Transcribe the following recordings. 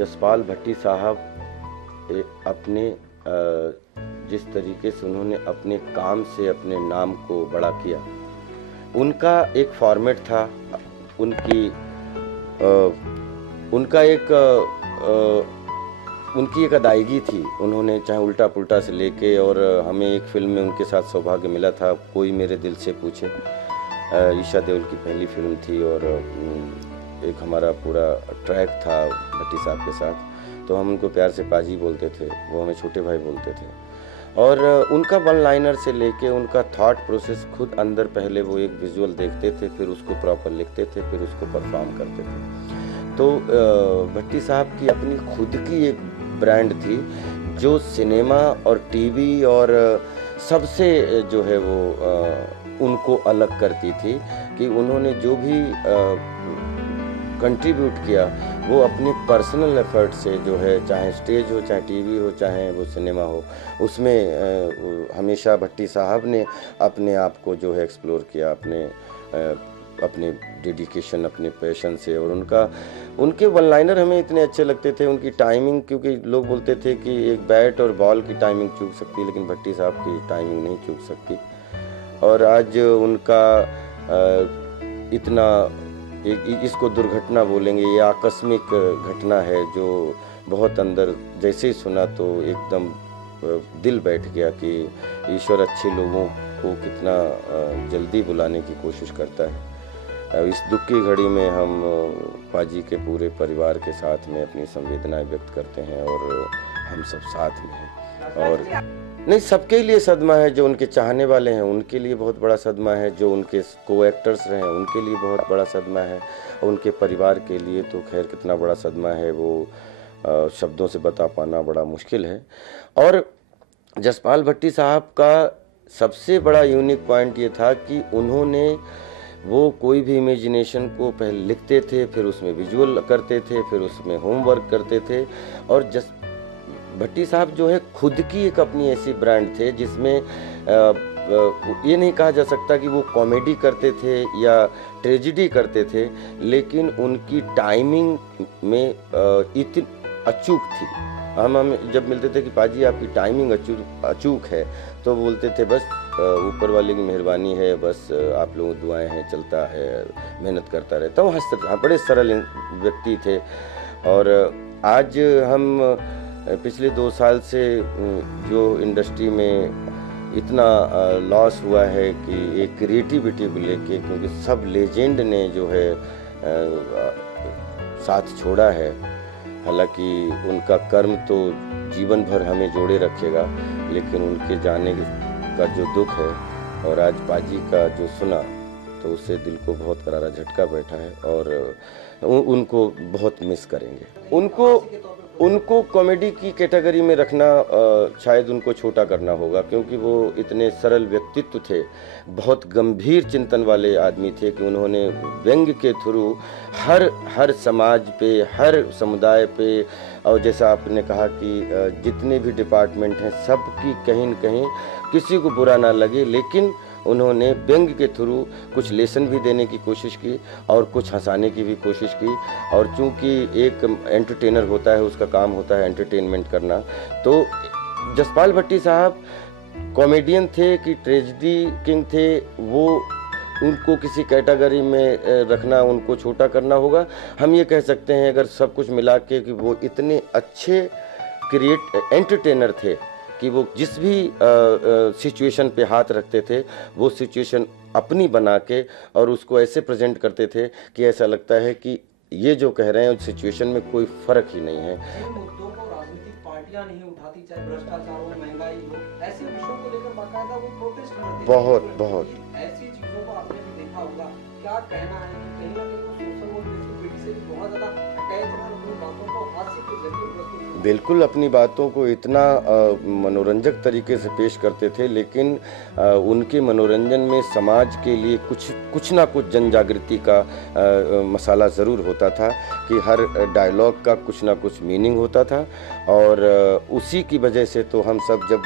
जसपाल भट्टी साहब अपने जिस तरीके से उन्होंने अपने काम से अपने नाम को बड़ा किया, उनका एक फॉर्मेट था, उनकी एक अदायगी थी। उन्होंने चाहे उल्टा पुल्टा से लेके, और हमें एक फिल्म में उनके साथ सौभाग्य मिला था, कोई मेरे दिल से पूछे। ईशा देओल की पहली फिल्म थी और एक हमारा पूरा ट्रैक था भट्टी साहब के साथ, तो हम उनको प्यार से पाजी बोलते थे, वो हमें छोटे भाई बोलते थे। और उनका वन लाइनर से लेके उनका थॉट प्रोसेस, खुद अंदर पहले वो एक विजुअल देखते थे, फिर उसको प्रॉपर लिखते थे, फिर उसको परफॉर्म करते थे। तो भट्टी साहब की अपनी खुद की एक ब्रांड थी जो सिनेमा और टीवी और सबसे जो है वो उनको अलग करती थी, कि उन्होंने जो भी कंट्रीब्यूट किया वो अपने पर्सनल एफर्ट से जो है, चाहे स्टेज हो, चाहे टीवी हो, चाहे वो सिनेमा हो, उसमें हमेशा भट्टी साहब ने अपने आप को जो है एक्सप्लोर किया, अपने डेडिकेशन, अपने पैशन से। और उनके वन लाइनर हमें इतने अच्छे लगते थे, उनकी टाइमिंग, क्योंकि लोग बोलते थे कि एक बैट और बॉल की टाइमिंग चूक सकती है, लेकिन भट्टी साहब की टाइमिंग नहीं चूक सकती। और आज उनका इतना इसको दुर्घटना बोलेंगे, ये आकस्मिक घटना है जो बहुत अंदर जैसे ही सुना तो एकदम दिल बैठ गया कि ईश्वर अच्छे लोगों को कितना जल्दी बुलाने की कोशिश करता है। इस दुख की घड़ी में हम पाजी के पूरे परिवार के साथ में अपनी संवेदनाएं व्यक्त करते हैं, और हम सब साथ में हैं। और नहीं, सबके लिए सदमा है, जो उनके चाहने वाले हैं उनके लिए बहुत बड़ा सदमा है, जो उनके को एक्टर्स रहे हैं उनके लिए बहुत बड़ा सदमा है, उनके परिवार के लिए तो खैर कितना बड़ा सदमा है वो शब्दों से बता पाना बड़ा मुश्किल है। और जसपाल भट्टी साहब का सबसे बड़ा यूनिक पॉइंट ये था कि उन्होंने वो कोई भी इमेजिनेशन को पहले लिखते थे, फिर उसमें विजुअल करते थे, फिर उसमें होमवर्क करते थे। और भट्टी साहब जो है खुद की एक अपनी ऐसी ब्रांड थे जिसमें ये नहीं कहा जा सकता कि वो कॉमेडी करते थे या ट्रेजिडी करते थे, लेकिन उनकी टाइमिंग में इतनी अचूक थी। हम जब मिलते थे कि पाजी आपकी टाइमिंग अचूक है, तो बोलते थे बस ऊपर वाले की मेहरबानी है, बस आप लोगों की दुआएं हैं, चलता है, मेहनत करता रहता हूँ, हंसते थे। बड़े सरल व्यक्ति थे। और आज हम पिछले 2 साल से जो इंडस्ट्री में इतना लॉस हुआ है कि एक क्रिएटिविटी को लेके, क्योंकि सब लेजेंड ने जो है साथ छोड़ा है। हालांकि उनका कर्म तो जीवन भर हमें जोड़े रखेगा, लेकिन उनके जाने का जो दुख है, और आज पाजी का जो सुना, तो उससे दिल को बहुत करारा झटका बैठा है, और उनको बहुत मिस करेंगे। उनको कॉमेडी की कैटेगरी में रखना शायद उनको छोटा करना होगा, क्योंकि वो इतने सरल व्यक्तित्व थे, बहुत गंभीर चिंतन वाले आदमी थे कि उन्होंने व्यंग्य के थ्रू हर समाज पे, हर समुदाय पे, और जैसा आपने कहा कि जितने भी डिपार्टमेंट हैं सबकी कहीं न कहीं किसी को बुरा ना लगे, लेकिन उन्होंने व्यंग्य के थ्रू कुछ लेसन भी देने की कोशिश की और कुछ हंसाने की भी कोशिश की। और चूंकि एक एंटरटेनर होता है, उसका काम होता है एंटरटेनमेंट करना, तो जसपाल भट्टी साहब कॉमेडियन थे कि ट्रेजेडी किंग थे, वो उनको किसी कैटेगरी में रखना, उनको छोटा करना होगा। हम ये कह सकते हैं अगर सब कुछ मिला के कि वो इतने अच्छे एंटरटेनर थे कि वो जिस भी सिचुएशन पे हाथ रखते थे, वो सिचुएशन अपनी बना के और उसको ऐसे प्रेजेंट करते थे कि ऐसा लगता है कि ये जो कह रहे हैं उस सिचुएशन में कोई फर्क ही नहीं है। मुद्दों को राजनीतिक पार्टियां नहीं उठाती, चाहे भ्रष्टाचार हो, महंगाई हो, ऐसे विषयों को लेकर बाकायदा वो प्रोटेस्ट करते हैं। बहुत ऐसी चीजों को आपने भी देखा होगा। क्या कहना है कि कहीं ना कहीं वो सोशल और पीढ़ी से भी बहुत ज्यादा अटैच है, अपनी बातों को हास्य के जरिए प्रस्तुत, बिल्कुल अपनी बातों को इतना मनोरंजक तरीके से पेश करते थे, लेकिन उनके मनोरंजन में समाज के लिए कुछ ना कुछ जन जागृति का मसाला ज़रूर होता था, कि हर डायलॉग का कुछ ना कुछ मीनिंग होता था। और उसी की वजह से तो हम सब, जब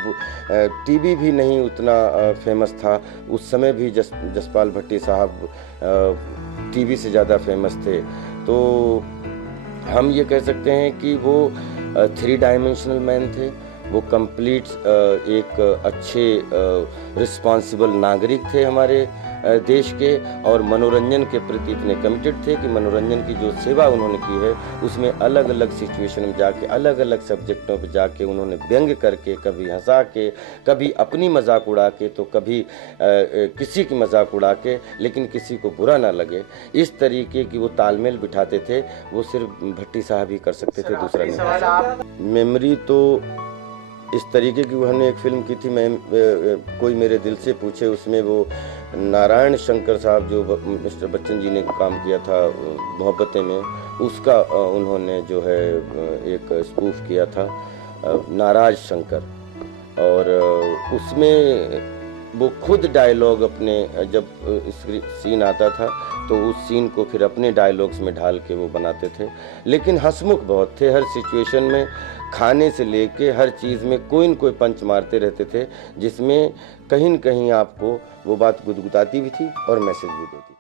टीवी भी नहीं उतना फेमस था, उस समय भी जसपाल भट्टी साहब टीवी से ज़्यादा फेमस थे। तो हम ये कह सकते हैं कि वो 3 डायमेंशनल मैन थे। वो कंप्लीट एक अच्छे रिस्पॉन्सिबल नागरिक थे हमारे देश के, और मनोरंजन के प्रति इतने कमिटेड थे कि मनोरंजन की जो सेवा उन्होंने की है उसमें अलग अलग सिचुएशन में जाके, अलग अलग सब्जेक्टों पे जाके उन्होंने व्यंग करके, कभी हंसा के, कभी अपनी मजाक उड़ा के, तो कभी किसी की मजाक उड़ा के, लेकिन किसी को बुरा ना लगे, इस तरीके की वो तालमेल बिठाते थे। वो सिर्फ भट्टी साहब ही कर सकते थे, दूसरा नहीं। मेमोरी तो इस तरीके की, हमने एक फिल्म की थी, मैं कोई मेरे दिल से पूछे, उसमें वो नारायण शंकर साहब जो मिस्टर बच्चन जी ने काम किया था मोहब्बतें में, उसका उन्होंने जो है एक स्पूफ किया था, नाराज शंकर, और उसमें वो खुद डायलॉग अपने, जब सीन आता था तो उस सीन को फिर अपने डायलॉग्स में ढाल के वो बनाते थे। लेकिन हंसमुख बहुत थे, हर सिचुएशन में, खाने से लेके हर चीज़ में कोई न कोई पंच मारते रहते थे, जिसमें कहीं न कहीं आपको वो बात गुदगुदाती भी थी और मैसेज भी देती।